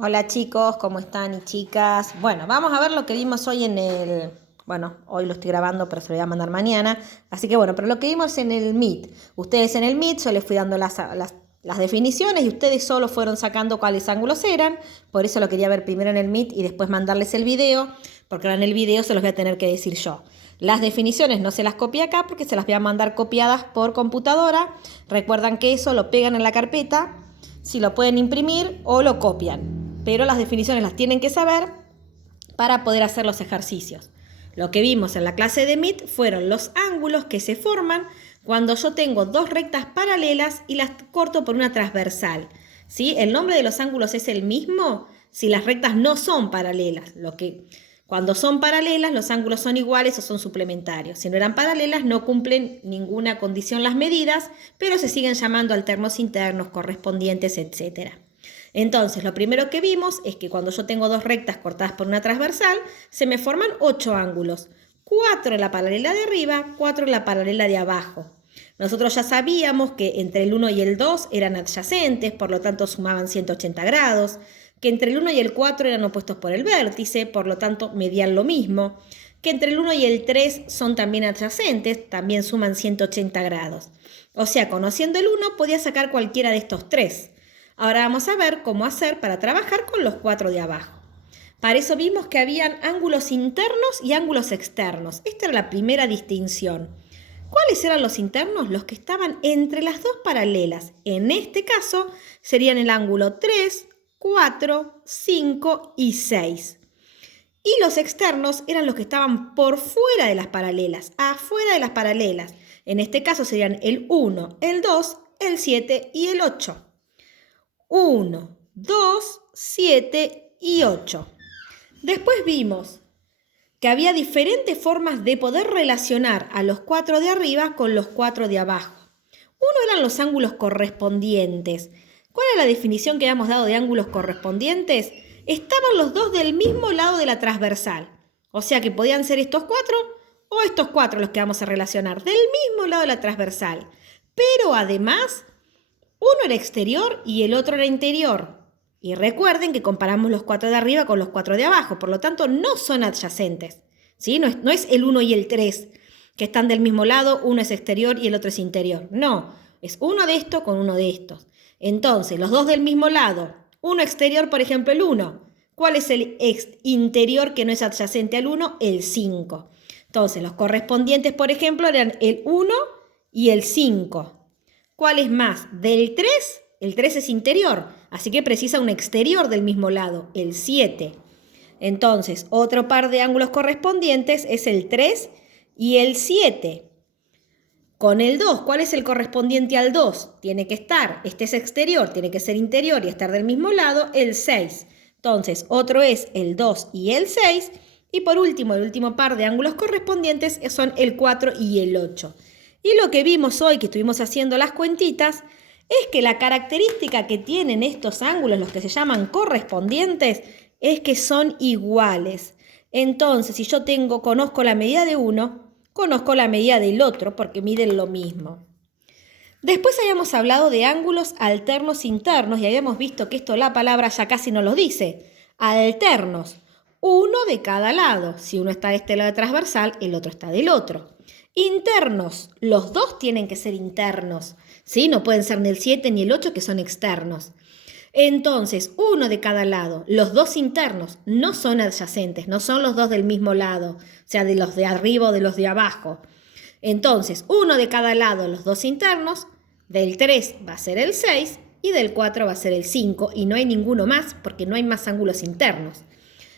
Hola chicos, ¿cómo están y chicas? Bueno, vamos a ver lo que vimos hoy en el... Bueno, hoy lo estoy grabando, pero se lo voy a mandar mañana. Así que bueno, pero lo que vimos en el Meet. Ustedes en el Meet, yo les fui dando las definiciones y ustedes solo fueron sacando cuáles ángulos eran. Por eso lo quería ver primero en el Meet y después mandarles el video, porque ahora en el video se los voy a tener que decir yo. Las definiciones no se las copié acá porque se las voy a mandar copiadas por computadora. Recuerdan que eso lo pegan en la carpeta, si lo pueden imprimir o lo copian. Pero las definiciones las tienen que saber para poder hacer los ejercicios. Lo que vimos en la clase de Meet fueron los ángulos que se forman cuando yo tengo dos rectas paralelas y las corto por una transversal. ¿Sí? El nombre de los ángulos es el mismo si las rectas no son paralelas. Cuando son paralelas, los ángulos son iguales o son suplementarios. Si no eran paralelas, no cumplen ninguna condición las medidas, pero se siguen llamando alternos internos, correspondientes, etc. Entonces, lo primero que vimos es que cuando yo tengo dos rectas cortadas por una transversal, se me forman 8 ángulos. 4 en la paralela de arriba, 4 en la paralela de abajo. Nosotros ya sabíamos que entre el 1 y el 2 eran adyacentes, por lo tanto sumaban 180 grados, que entre el 1 y el 4 eran opuestos por el vértice, por lo tanto medían lo mismo, que entre el 1 y el 3 son también adyacentes, también suman 180 grados. O sea, conociendo el 1 podía sacar cualquiera de estos 3. Ahora vamos a ver cómo hacer para trabajar con los 4 de abajo. Para eso vimos que habían ángulos internos y ángulos externos. Esta era la primera distinción. ¿Cuáles eran los internos? Los que estaban entre las dos paralelas. En este caso serían el ángulo 3, 4, 5 y 6. Y los externos eran los que estaban por fuera de las paralelas, afuera de las paralelas. En este caso serían el 1, el 2, el 7 y el 8. 1, 2, 7 y 8. Después vimos que había diferentes formas de poder relacionar a los 4 de arriba con los 4 de abajo. Uno eran los ángulos correspondientes. ¿Cuál era la definición que habíamos dado de ángulos correspondientes? Estaban los dos del mismo lado de la transversal. O sea que podían ser estos 4 o estos 4 los que vamos a relacionar, del mismo lado de la transversal. Pero además, uno era exterior y el otro era interior. Y recuerden que comparamos los 4 de arriba con los 4 de abajo, por lo tanto no son adyacentes. ¿Sí? No es el 1 y el 3 que están del mismo lado, uno es exterior y el otro es interior. No, es uno de estos con uno de estos. Entonces, los dos del mismo lado, uno exterior, por ejemplo, el 1. ¿Cuál es el interior que no es adyacente al 1? El 5. Entonces, los correspondientes, por ejemplo, eran el 1 y el 5. ¿Cuál es más? Del 3, el 3 es interior, así que precisa un exterior del mismo lado, el 7. Entonces, otro par de ángulos correspondientes es el 3 y el 7. Con el 2, ¿cuál es el correspondiente al 2? Tiene que estar, este es exterior, tiene que ser interior y estar del mismo lado, el 6. Entonces, otro es el 2 y el 6. Y por último, el último par de ángulos correspondientes son el 4 y el 8. Y lo que vimos hoy, que estuvimos haciendo las cuentitas, es que la característica que tienen estos ángulos, los que se llaman correspondientes, es que son iguales. Entonces, si yo conozco la medida de uno, conozco la medida del otro porque miden lo mismo. Después habíamos hablado de ángulos alternos internos y habíamos visto que esto la palabra ya casi no lo dice. Alternos, uno de cada lado. Si uno está de este lado transversal, el otro está del otro. Internos, los dos tienen que ser internos. ¿Sí? No pueden ser ni el 7 ni el 8 que son externos. Entonces, uno de cada lado. Los dos internos no son adyacentes, no son los dos del mismo lado, o sea, de los de arriba o de los de abajo. Entonces, uno de cada lado, los dos internos, del 3 va a ser el 6 y del 4 va a ser el 5 y no hay ninguno más porque no hay más ángulos internos.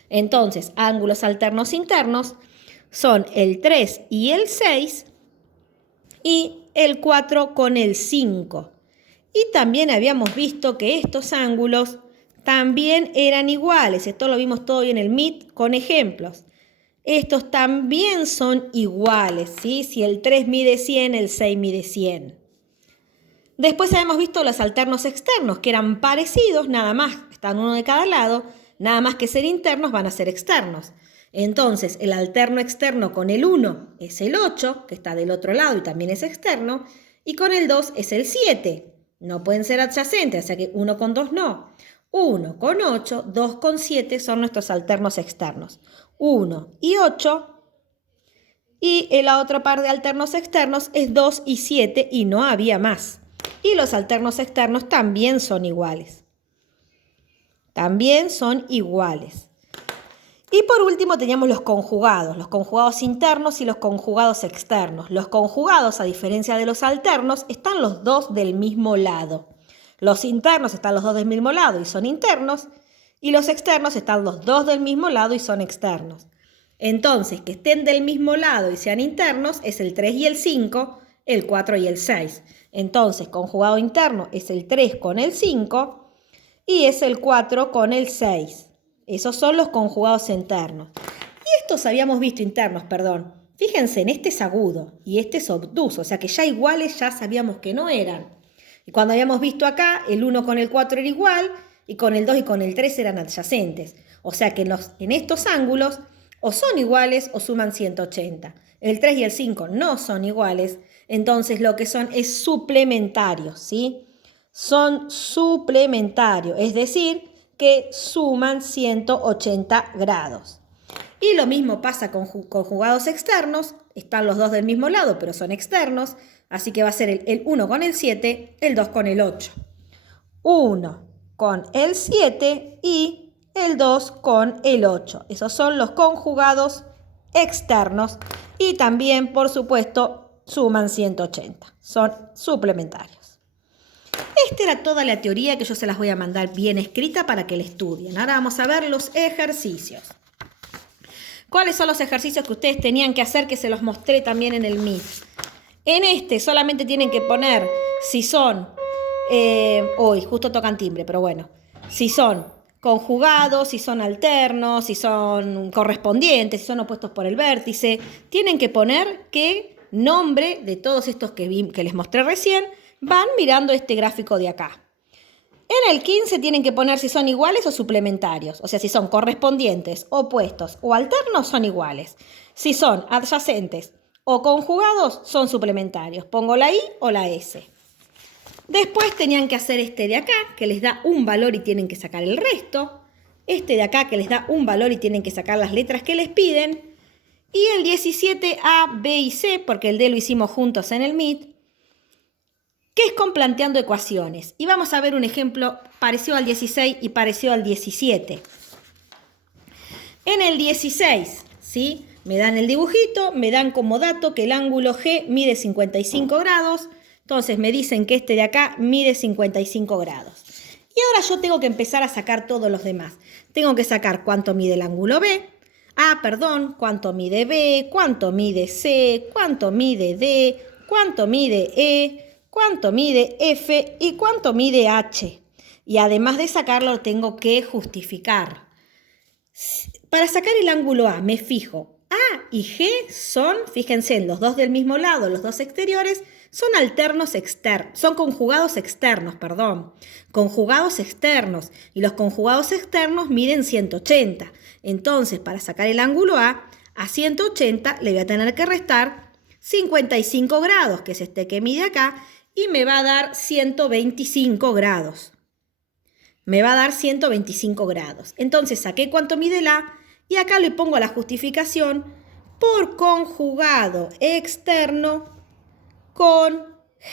Entonces, ángulos alternos internos son el 3 y el 6 y el 4 con el 5. Y también habíamos visto que estos ángulos también eran iguales. Esto lo vimos todo hoy en el Meet con ejemplos. Estos también son iguales, ¿sí? Si el 3 mide 100, el 6 mide 100. Después habíamos visto los alternos externos, que eran parecidos, nada más, están uno de cada lado, nada más que ser internos van a ser externos. Entonces, el alterno externo con el 1 es el 8, que está del otro lado y también es externo, y con el 2 es el 7. No pueden ser adyacentes, o sea que 1 con 2 no. 1 con 8, 2 con 7 son nuestros alternos externos. 1 y 8. Y la otra par de alternos externos es 2 y 7 y no había más. Y los alternos externos también son iguales. También son iguales. Y por último teníamos los conjugados internos y los conjugados externos. Los conjugados, a diferencia de los alternos, están los dos del mismo lado. Los internos están los dos del mismo lado y son internos, y los externos están los dos del mismo lado y son externos. Entonces, que estén del mismo lado y sean internos es el 3 y el 5, el 4 y el 6. Entonces, conjugado interno es el 3 con el 5 y es el 4 con el 6. Esos son los conjugados internos. Y estos habíamos visto internos, perdón. Fíjense, en este es agudo y este es obtuso, o sea que ya iguales ya sabíamos que no eran. Y cuando habíamos visto acá, el 1 con el 4 era igual y con el 2 y con el 3 eran adyacentes. O sea que en estos ángulos o son iguales o suman 180. El 3 y el 5 no son iguales, entonces lo que son es suplementarios, ¿sí? Son suplementarios, es decir, que suman 180 grados. Y lo mismo pasa con conjugados externos, están los dos del mismo lado, pero son externos, así que va a ser el 1 con el 7, el 2 con el 8. 1 con el 7 y el 2 con el 8. Esos son los conjugados externos y también, por supuesto, suman 180. Son suplementarios. Esta era toda la teoría que yo se las voy a mandar bien escrita para que la estudien. Ahora vamos a ver los ejercicios. ¿Cuáles son los ejercicios que ustedes tenían que hacer que se los mostré también en el Meet? En este solamente tienen que poner si son, hoy justo tocan timbre, pero bueno, si son conjugados, si son alternos, si son correspondientes, si son opuestos por el vértice. Tienen que poner qué nombre de todos estos que les mostré recién van mirando este gráfico de acá. En el 15 tienen que poner si son iguales o suplementarios, o sea, si son correspondientes, opuestos o alternos son iguales. Si son adyacentes o conjugados son suplementarios. Pongo la I o la S. Después tenían que hacer este de acá, que les da un valor y tienen que sacar el resto. Este de acá, que les da un valor y tienen que sacar las letras que les piden. Y el 17 A, B y C, porque el D lo hicimos juntos en el Meet, que es con planteando ecuaciones. Y vamos a ver un ejemplo parecido al 16 y parecido al 17. En el 16, ¿sí? Me dan el dibujito, me dan como dato que el ángulo G mide 55 grados. Entonces me dicen que este de acá mide 55 grados. Y ahora yo tengo que empezar a sacar todos los demás. Tengo que sacar cuánto mide el ángulo B. Cuánto mide B, cuánto mide C, cuánto mide D, cuánto mide E, cuánto mide F y cuánto mide H. Y además de sacarlo, tengo que justificar. Para sacar el ángulo A, me fijo. A y G son, fíjense, los dos del mismo lado, los dos exteriores, son alternos externos, son conjugados externos, perdón. Conjugados externos. Y los conjugados externos miden 180. Entonces, para sacar el ángulo A 180 le voy a tener que restar 55 grados, que es este que mide acá, y me va a dar 125 grados. Me va a dar 125 grados. Entonces saqué cuánto mide el A y acá le pongo la justificación por conjugado externo con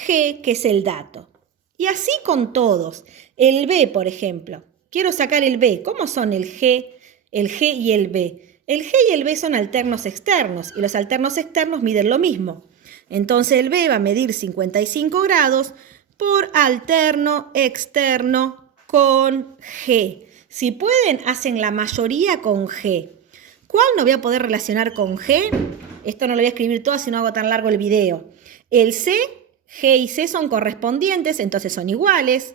G, que es el dato. Y así con todos. El B, por ejemplo. Quiero sacar el B. ¿Cómo son el G y el B? El G y el B son alternos externos y los alternos externos miden lo mismo. Entonces el B va a medir 55 grados por alterno externo con G. Si pueden, hacen la mayoría con G. ¿Cuál no voy a poder relacionar con G? Esto no lo voy a escribir todo si no hago tan largo el video. El C, G y C son correspondientes, entonces son iguales.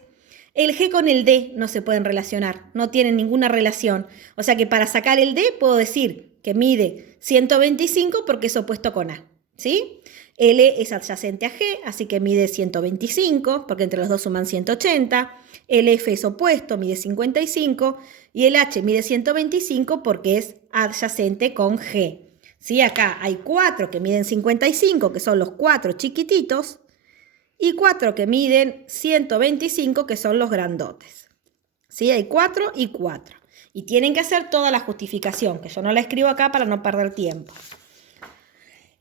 El G con el D no se pueden relacionar, no tienen ninguna relación. O sea que para sacar el D puedo decir que mide 125 porque es opuesto con A, ¿sí? L es adyacente a G, así que mide 125, porque entre los dos suman 180. El F es opuesto, mide 55. Y el H mide 125 porque es adyacente con G. ¿Sí? Acá hay 4 que miden 55, que son los 4 chiquititos, y 4 que miden 125, que son los grandotes. ¿Sí? Hay 4 y 4. Y tienen que hacer toda la justificación, que yo no la escribo acá para no perder tiempo.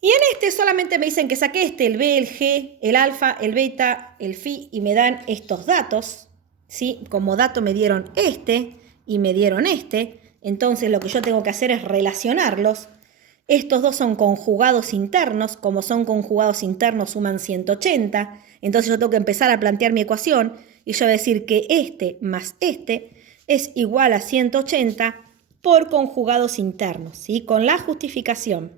Y en este solamente me dicen que saqué el B, el G, el alfa, el beta, el phi, y me dan estos datos, ¿sí? Como dato me dieron este y me dieron este. Entonces lo que yo tengo que hacer es relacionarlos. Estos dos son conjugados internos. Como son conjugados internos, suman 180. Entonces yo tengo que empezar a plantear mi ecuación y yo voy a decir que este más este es igual a 180 por conjugados internos, ¿sí? Con la justificación.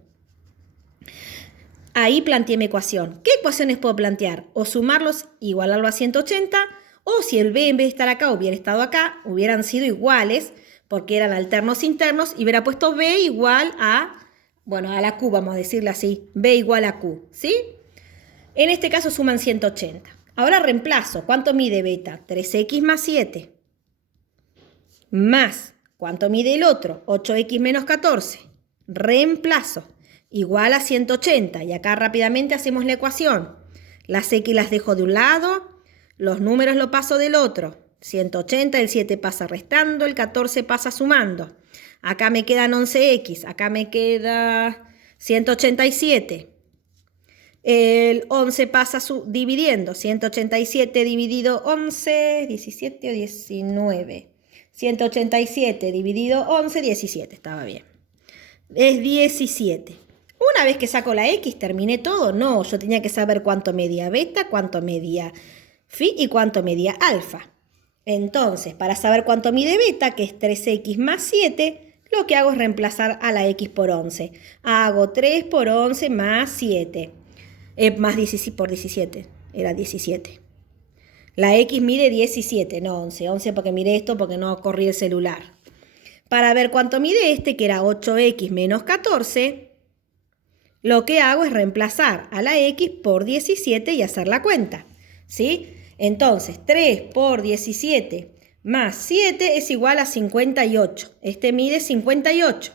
Ahí planteé mi ecuación. ¿Qué ecuaciones puedo plantear? O sumarlos, igualarlo a 180, o si el B en vez de estar acá hubiera estado acá, hubieran sido iguales, porque eran alternos internos, y hubiera puesto B igual a, bueno, a la Q, vamos a decirle así, B igual a Q, ¿sí? En este caso suman 180. Ahora reemplazo. ¿Cuánto mide beta? 3x más 7. Más, ¿cuánto mide el otro? 8x menos 14. Reemplazo. Igual a 180. Y acá rápidamente hacemos la ecuación. Las x las dejo de un lado, los números los paso del otro. 180, el 7 pasa restando, el 14 pasa sumando. Acá me quedan 11x, acá me queda 187. El 11 pasa dividiendo. 187 dividido 11, 17 o 19. 187 dividido 11, 17. Estaba bien. Es 17. Una vez que saco la X, ¿terminé todo? No, yo tenía que saber cuánto medía beta, cuánto medía phi y cuánto medía alfa. Entonces, para saber cuánto mide beta, que es 3x más 7, lo que hago es reemplazar a la X por 11. Hago 3 por 11 más 7. Más 17 por 17, era 17. La X mide 17, no 11. 11 porque mide esto, porque no corrí el celular. Para ver cuánto mide este, que era 8x menos 14, lo que hago es reemplazar a la X por 17 y hacer la cuenta, ¿sí? Entonces, 3 por 17 más 7 es igual a 58. Este mide 58.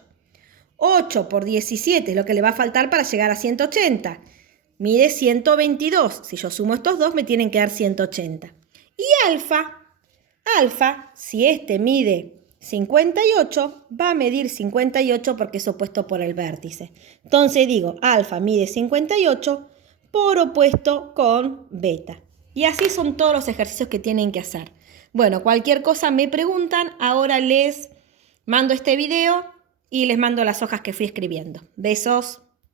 8 por 17 es lo que le va a faltar para llegar a 180. Mide 122. Si yo sumo estos dos, me tienen que dar 180. Y alfa, si este mide 58, va a medir 58 porque es opuesto por el vértice. Entonces digo, alfa mide 58 por opuesto con beta. Y así son todos los ejercicios que tienen que hacer. Bueno, cualquier cosa me preguntan, ahora les mando este video y les mando las hojas que fui escribiendo. Besos.